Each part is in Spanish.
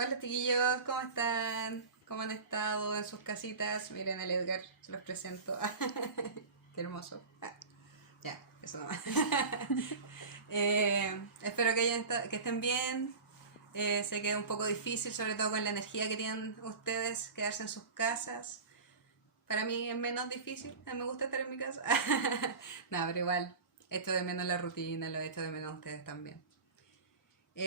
Hola chiquillos, ¿cómo están? ¿Cómo han estado en sus casitas? Miren al Edgar, se los presento. Qué hermoso. Ya, eso nomás. Espero que estén bien. Sé que es un poco difícil, sobre todo con la energía que tienen ustedes, quedarse en sus casas. Para mí es menos difícil, a mí me gusta estar en mi casa. No, pero igual, echo de menos la rutina, lo echo de menos a ustedes también.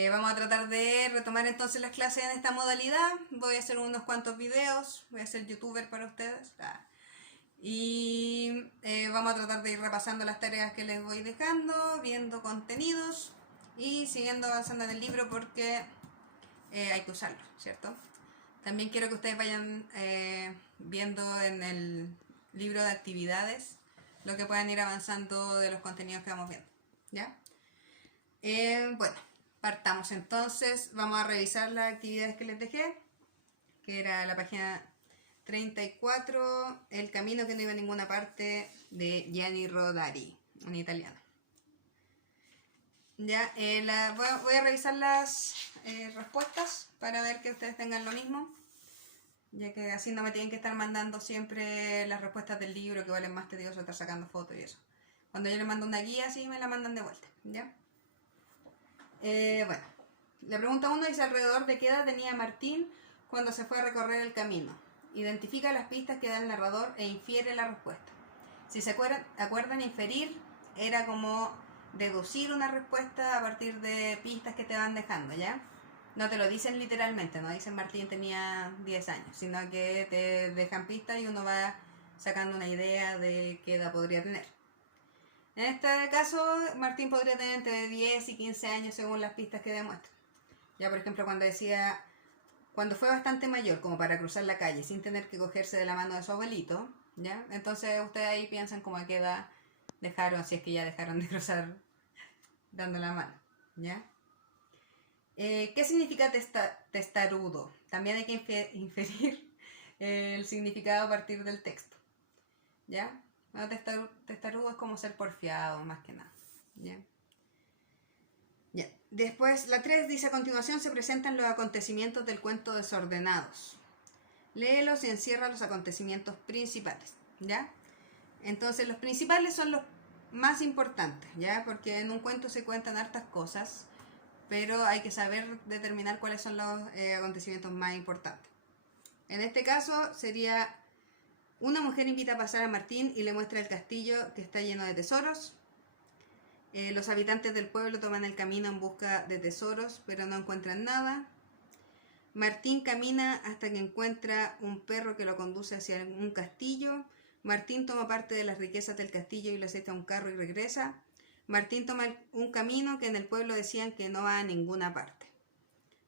Vamos a tratar de retomar entonces las clases en esta modalidad. Voy a hacer unos cuantos videos, voy a ser youtuber para ustedes. Y vamos a tratar de ir repasando las tareas que les voy dejando, viendo contenidos y siguiendo avanzando en el libro porque hay que usarlo, ¿cierto? También quiero que ustedes vayan viendo en el libro de actividades lo que puedan ir avanzando de los contenidos que vamos viendo, ¿ya? Bueno, partamos entonces. Vamos a revisar las actividades que les dejé, que era la página 34, El camino que no iba a ninguna parte, de Gianni Rodari, un italiano. Ya, voy a revisar las respuestas para ver que ustedes tengan lo mismo, ya que así no me tienen que estar mandando siempre las respuestas del libro, que valen más tedioso estar sacando fotos y eso. Cuando yo les mando una guía, así me la mandan de vuelta, ¿ya? Bueno, la pregunta 1 dice: ¿alrededor de qué edad tenía Martín cuando se fue a recorrer el camino? Identifica las pistas que da el narrador e infiere la respuesta. Si se acuerdan, inferir era como deducir una respuesta a partir de pistas que te van dejando, ¿ya? No te lo dicen literalmente, no dicen Martín tenía 10 años, sino que te dejan pistas y uno va sacando una idea de qué edad podría tener. En este caso, Martín podría tener entre 10 y 15 años según las pistas que demuestra. Ya, por ejemplo, cuando decía, cuando fue bastante mayor como para cruzar la calle sin tener que cogerse de la mano de su abuelito, ¿ya? Entonces ustedes ahí piensan como a qué edad dejaron, si es que ya dejaron de cruzar dando la mano, ¿ya? ¿Qué significa testarudo? También hay que inferir el significado a partir del texto, ¿ya? Bueno, testarudo es como ser porfiado, más que nada, ¿ya? Ya. Después, la 3 dice: a continuación se presentan los acontecimientos del cuento desordenados. Léelos y encierra los acontecimientos principales, ¿ya? Entonces, los principales son los más importantes, ¿ya? Porque en un cuento se cuentan hartas cosas, pero hay que saber determinar cuáles son los acontecimientos más importantes. En este caso sería: una mujer invita a pasar a Martín y le muestra el castillo que está lleno de tesoros. Los habitantes del pueblo toman el camino en busca de tesoros, pero no encuentran nada. Martín camina hasta que encuentra un perro que lo conduce hacia un castillo. Martín toma parte de las riquezas del castillo y lo echa a un carro y regresa. Martín toma un camino que en el pueblo decían que no va a ninguna parte.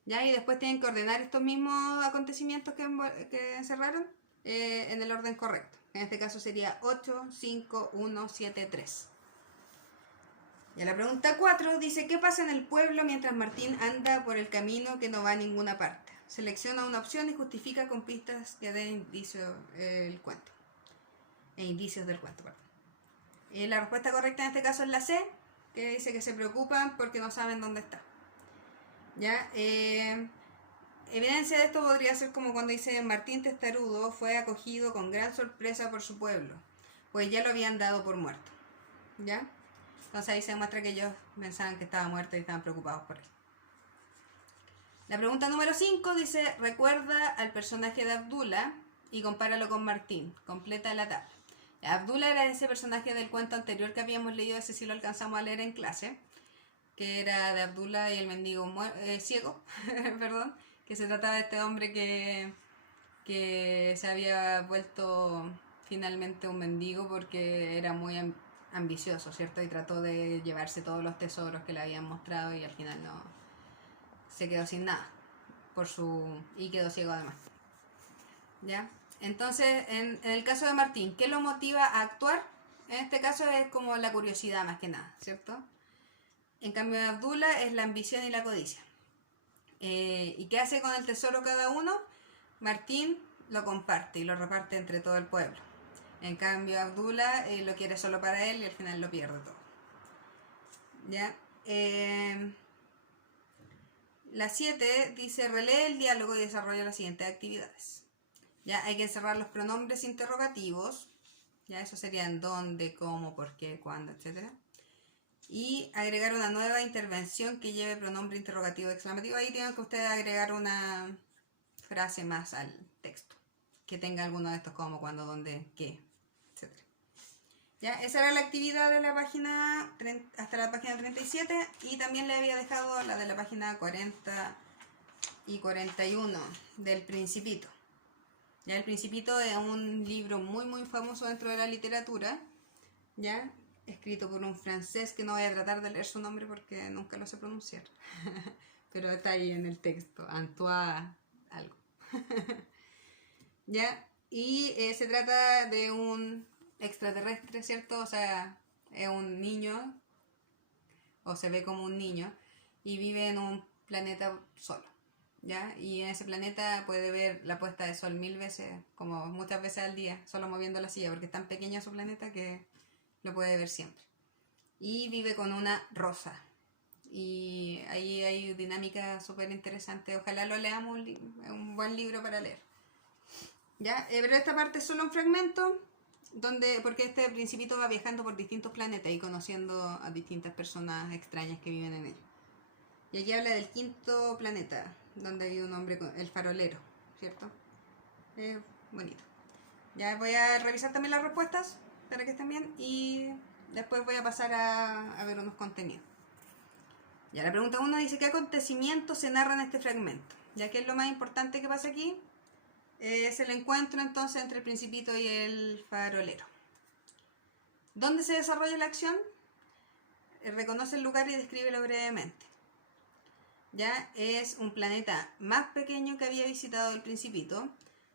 ¿Ya? Y después tienen que ordenar estos mismos acontecimientos que encerraron en el orden correcto. En este caso sería 8, 5, 1, 7, 3. Y la pregunta 4 dice: ¿qué pasa en el pueblo mientras Martín anda por el camino que no va a ninguna parte? Selecciona una opción y justifica con pistas que den indicios del cuento. Indicios del cuento, perdón. La respuesta correcta en este caso es la C, que dice que se preocupan porque no saben dónde está. ¿Ya? Evidencia de esto podría ser como cuando dice: Martín Testarudo fue acogido con gran sorpresa por su pueblo, pues ya lo habían dado por muerto. ¿Ya? Entonces ahí se demuestra que ellos pensaban que estaba muerto y estaban preocupados por él. La pregunta número 5 dice: recuerda al personaje de Abdullah y compáralo con Martín. Completa la tabla. Abdullah era ese personaje del cuento anterior que habíamos leído, ese sí lo alcanzamos a leer en clase, que era de Abdullah y el mendigo ciego, perdón, que se trataba de este hombre que se había vuelto finalmente un mendigo porque era muy ambicioso, ¿cierto? Y trató de llevarse todos los tesoros que le habían mostrado y al final no se quedó sin nada y quedó ciego además. ¿Ya? Entonces, en el caso de Martín, ¿qué lo motiva a actuar? En este caso es como la curiosidad más que nada, ¿cierto? En cambio de Abdullah es la ambición y la codicia. ¿Y qué hace con el tesoro cada uno? Martín lo comparte y lo reparte entre todo el pueblo. En cambio Abdullah lo quiere solo para él y al final lo pierde todo. ¿Ya? La 7 dice relee el diálogo y desarrolla las siguientes actividades. Ya hay que encerrar los pronombres interrogativos. Ya eso serían dónde, cómo, por qué, cuándo, etc. Y agregar una nueva intervención que lleve pronombre interrogativo exclamativo. Ahí tienen que ustedes agregar una frase más al texto que tenga alguno de estos como, cuándo, dónde, qué, etc. Ya, esa era la actividad de la página hasta la página 37 y también le había dejado la de la página 40 y 41 del Principito. Ya, el Principito es un libro muy famoso dentro de la literatura, ya, escrito por un francés que no voy a tratar de leer su nombre porque nunca lo sé pronunciar, pero está ahí en el texto, Antoine algo. ¿Ya? Y se trata de un extraterrestre, ¿cierto? O sea, es un niño, o se ve como un niño, y vive en un planeta solo, ¿ya? Y en ese planeta puede ver la puesta de sol 1000 veces, como muchas veces al día, solo moviendo la silla, porque es tan pequeño su planeta que lo puede ver siempre. Y vive con una rosa. Y ahí hay dinámica súper interesante. Ojalá lo leamos, es un buen libro para leer. ¿Ya? Pero esta parte es solo un fragmento, porque este Principito va viajando por distintos planetas y conociendo a distintas personas extrañas que viven en él. Y aquí habla del 5.º planeta, donde vive un hombre, el farolero, ¿cierto? Bonito. Ya voy a revisar también las respuestas para que estén bien y después voy a pasar a ver unos contenidos. Ya la pregunta 1 dice: ¿qué acontecimientos se narran en este fragmento? Ya que es lo más importante que pasa aquí. Es el encuentro entonces entre el Principito y el farolero. ¿Dónde se desarrolla la acción? Reconoce el lugar y descríbelo brevemente. Ya es un planeta más pequeño que había visitado el Principito,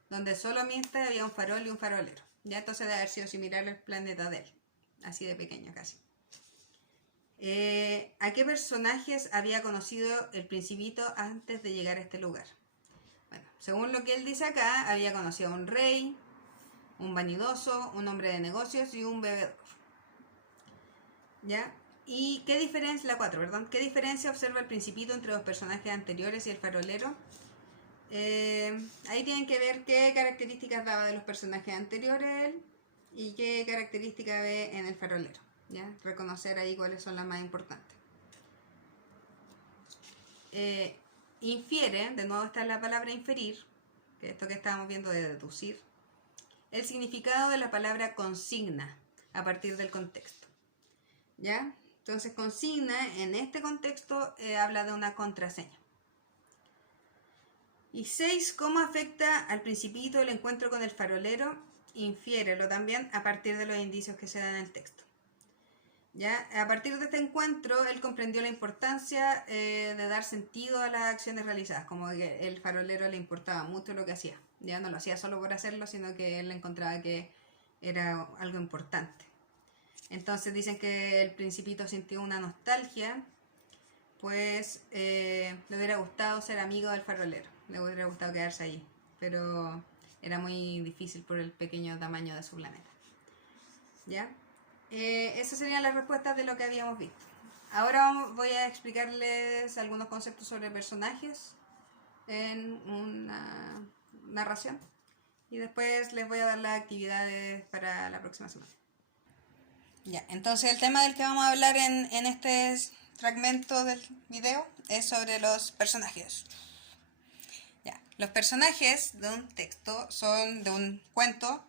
donde solamente había un farol y un farolero. Ya entonces debe haber sido similar al planeta de él, así de pequeño casi. ¿A qué personajes había conocido el Principito antes de llegar a este lugar? Bueno, según lo que él dice acá, había conocido a un rey, un vanidoso, un hombre de negocios y un bebedor. ¿Ya? ¿Y qué diferencia, la 4, perdón, qué diferencia observa el Principito entre los personajes anteriores y el farolero? Ahí tienen que ver qué características daba de los personajes anteriores él y qué características ve en el farolero. ¿Ya? Reconocer ahí cuáles son las más importantes. Infiere, de nuevo está la palabra inferir, que es esto que estábamos viendo de deducir, el significado de la palabra consigna a partir del contexto. ¿Ya? Entonces consigna en este contexto habla de una contraseña. Y 6, ¿cómo afecta al Principito el encuentro con el farolero? Infiérelo también a partir de los indicios que se dan en el texto. ¿Ya? A partir de este encuentro, él comprendió la importancia de dar sentido a las acciones realizadas, como que el farolero le importaba mucho lo que hacía. Ya no lo hacía solo por hacerlo, sino que él encontraba que era algo importante. Entonces dicen que el Principito sintió una nostalgia, pues le hubiera gustado ser amigo del farolero, le hubiera gustado quedarse allí, pero era muy difícil por el pequeño tamaño de su planeta. ¿Ya? Esas serían las respuestas de lo que habíamos visto. Ahora voy a explicarles algunos conceptos sobre personajes en una narración y después les voy a dar las actividades para la próxima semana. Ya, entonces el tema del que vamos a hablar en este fragmento del video es sobre los personajes. Ya, los personajes de un texto son de un cuento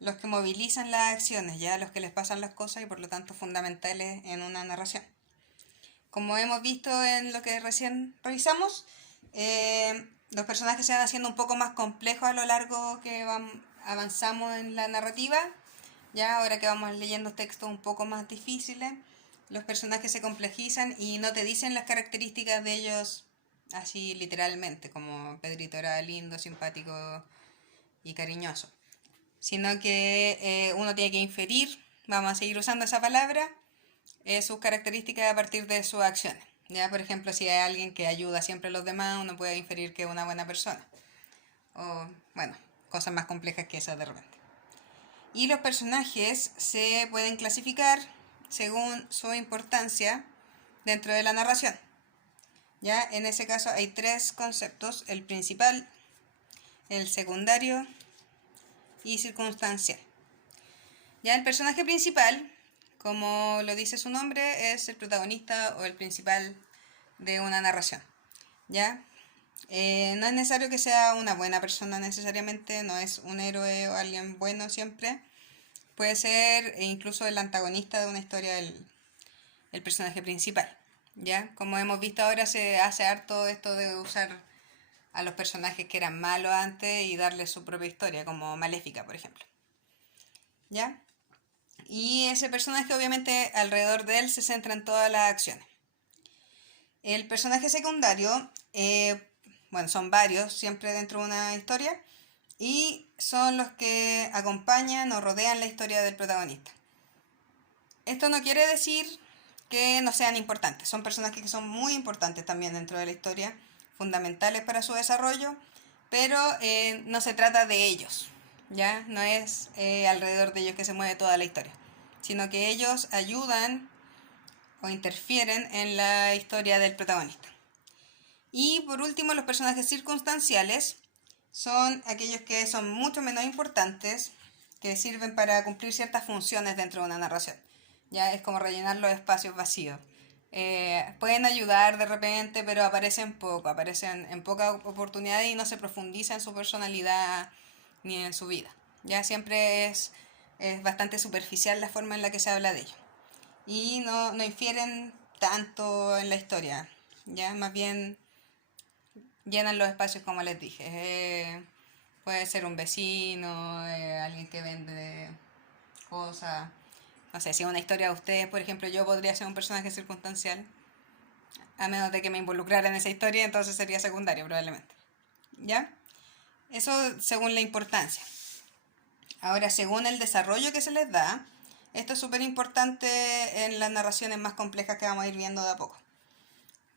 los que movilizan las acciones, ya los que les pasan las cosas y por lo tanto fundamentales en una narración. Como hemos visto en lo que recién revisamos, los personajes se van haciendo un poco más complejos a lo largo que avanzamos en la narrativa. Ya ahora que vamos leyendo textos un poco más difíciles, los personajes se complejizan y no te dicen las características de ellos así literalmente, como Pedrito era lindo, simpático y cariñoso, sino que uno tiene que inferir, vamos a seguir usando esa palabra, sus características a partir de sus acciones. Ya, por ejemplo, si hay alguien que ayuda siempre a los demás, uno puede inferir que es una buena persona. O, bueno, cosas más complejas que esas de repente. Y los personajes se pueden clasificar según su importancia dentro de la narración. Ya, en ese caso hay tres conceptos: el principal, el secundario y circunstancial. Ya, el personaje principal, como lo dice su nombre, es el protagonista o el principal de una narración. ¿Ya? No es necesario que sea una buena persona necesariamente, no es un héroe o alguien bueno siempre. Puede ser incluso el antagonista de una historia el personaje principal. ¿Ya? Como hemos visto ahora, se hace harto esto de usar a los personajes que eran malos antes y darles su propia historia, como Maléfica, por ejemplo. ¿Ya? Y ese personaje, obviamente, alrededor de él se centran todas las acciones. El personaje secundario, bueno, son varios siempre dentro de una historia y son los que acompañan o rodean la historia del protagonista. Esto no quiere decir que no sean importantes, son personajes que son muy importantes también dentro de la historia, fundamentales para su desarrollo, pero no se trata de ellos, ¿ya? No es alrededor de ellos que se mueve toda la historia, sino que ellos ayudan o interfieren en la historia del protagonista. Y por último, los personajes circunstanciales son aquellos que son mucho menos importantes, que sirven para cumplir ciertas funciones dentro de una narración. Ya es como rellenar los espacios vacíos. Pueden ayudar de repente, pero aparecen poco, aparecen en pocas oportunidades y no se profundiza en su personalidad ni en su vida. Ya siempre es bastante superficial la forma en la que se habla de ellos. Y no infieren tanto en la historia, ya más bien llenan los espacios como les dije. Puede ser un vecino, alguien que vende cosas. No sé, si es una historia de ustedes, por ejemplo, yo podría ser un personaje circunstancial, a menos de que me involucrara en esa historia, entonces sería secundario probablemente. ¿Ya? Eso según la importancia. Ahora, según el desarrollo que se les da, esto es súper importante en las narraciones más complejas que vamos a ir viendo de a poco.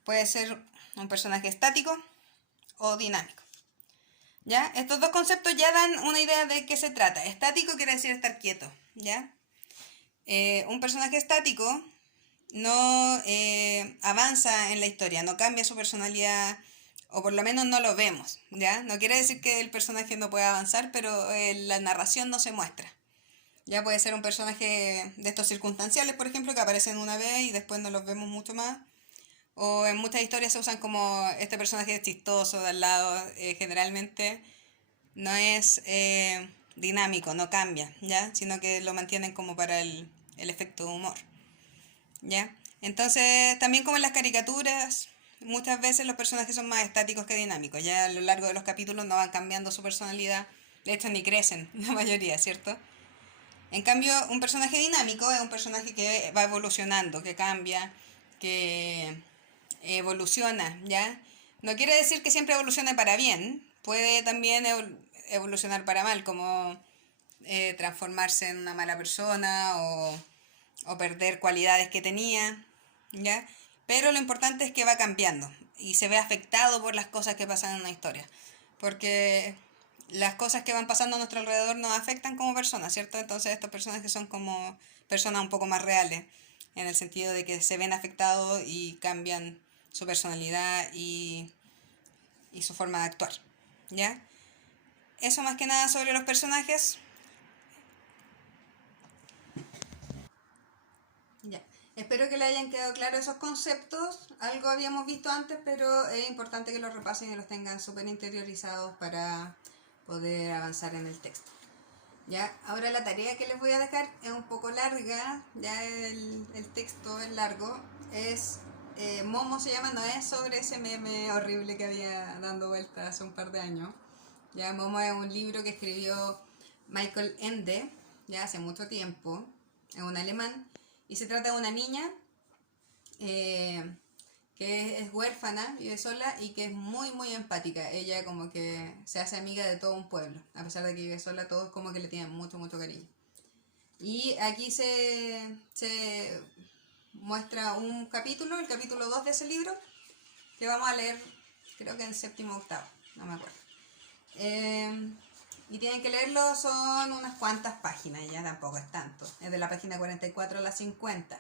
Puede ser un personaje estático o dinámico. ¿Ya? Estos dos conceptos ya dan una idea de qué se trata. Estático quiere decir estar quieto, ¿ya? Un personaje estático no avanza en la historia, no cambia su personalidad, o por lo menos no lo vemos, ¿ya? No quiere decir que el personaje no pueda avanzar, pero la narración no se muestra. Ya puede ser un personaje de estos circunstanciales, por ejemplo, que aparecen una vez y después no los vemos mucho más. O en muchas historias se usan como este personaje chistoso de al lado, generalmente no es dinámico, no cambia, ¿ya? Sino que lo mantienen como para el efecto de humor, ¿ya? Entonces, también como en las caricaturas, muchas veces los personajes son más estáticos que dinámicos, ya a lo largo de los capítulos no van cambiando su personalidad, de hecho ni crecen, la mayoría, ¿cierto? En cambio, un personaje dinámico es un personaje que va evolucionando, que cambia, que evoluciona, ¿ya? No quiere decir que siempre evolucione para bien, puede también evolucionar para mal, como transformarse en una mala persona o perder cualidades que tenía, ¿ya? Pero lo importante es que va cambiando y se ve afectado por las cosas que pasan en una historia, porque las cosas que van pasando a nuestro alrededor nos afectan como personas, ¿cierto? Entonces estos personajes son como personas un poco más reales, en el sentido de que se ven afectados y cambian su personalidad y su forma de actuar, ¿ya? Eso más que nada sobre los personajes. Ya. Espero que le hayan quedado claros esos conceptos. Algo habíamos visto antes, pero es importante que los repasen y los tengan súper interiorizados para poder avanzar en el texto. Ya, ahora la tarea que les voy a dejar es un poco larga, ya el texto es largo, es Momo se llama, no es sobre ese meme horrible que había dando vuelta hace un par de años. Ya, Momo es un libro que escribió Michael Ende, ya hace mucho tiempo, es un alemán, y se trata de una niña que es huérfana, vive sola y que es muy muy empática. Ella como que se hace amiga de todo un pueblo, a pesar de que vive sola, todos como que le tienen mucho mucho cariño. Y aquí se muestra un capítulo, el capítulo 2 de ese libro, que vamos a leer, creo que en séptimo o octavo, no me acuerdo. Y tienen que leerlo, son unas cuantas páginas, ya tampoco es tanto. Es de la página 44 a la 50.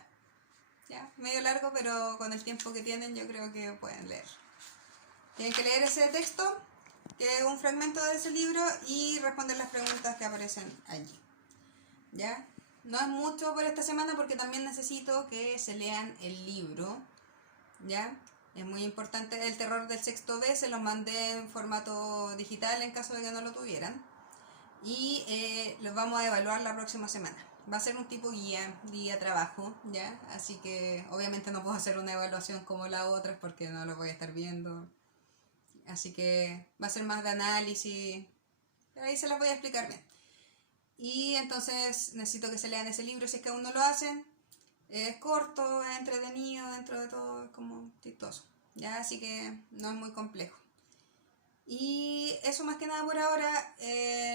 ya, medio largo, pero con el tiempo que tienen yo creo que pueden leer. Tienen que leer ese texto, que es un fragmento de ese libro, y responder las preguntas que aparecen allí. ¿Ya? No es mucho por esta semana porque también necesito que se lean el libro. ¿Ya? Es muy importante. El terror del sexto B se los mandé en formato digital en caso de que no lo tuvieran. Y los vamos a evaluar la próxima semana. Va a ser un tipo guía trabajo, ¿ya? Así que obviamente no puedo hacer una evaluación como la otra porque no lo voy a estar viendo. Así que va a ser más de análisis. Pero ahí se las voy a explicar bien. Y entonces necesito que se lean ese libro si es que aún no lo hacen. Es corto, es entretenido, dentro de todo es como chistoso. ¿Ya? Así que no es muy complejo. Y eso más que nada por ahora.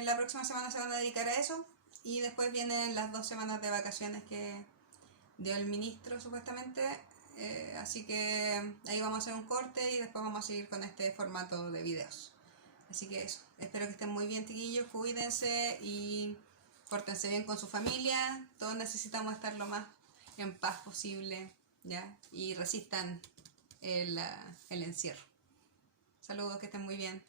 La próxima semana se van a dedicar a eso. Y después vienen las 2 semanas de vacaciones que dio el ministro supuestamente. Así que ahí vamos a hacer un corte y después vamos a seguir con este formato de videos. Así que eso. Espero que estén muy bien, chiquillos. Cuídense y pórtense bien con su familia. Todos necesitamos estar lo más en paz posible, ¿ya? Y resistan el encierro. Saludos, que estén muy bien.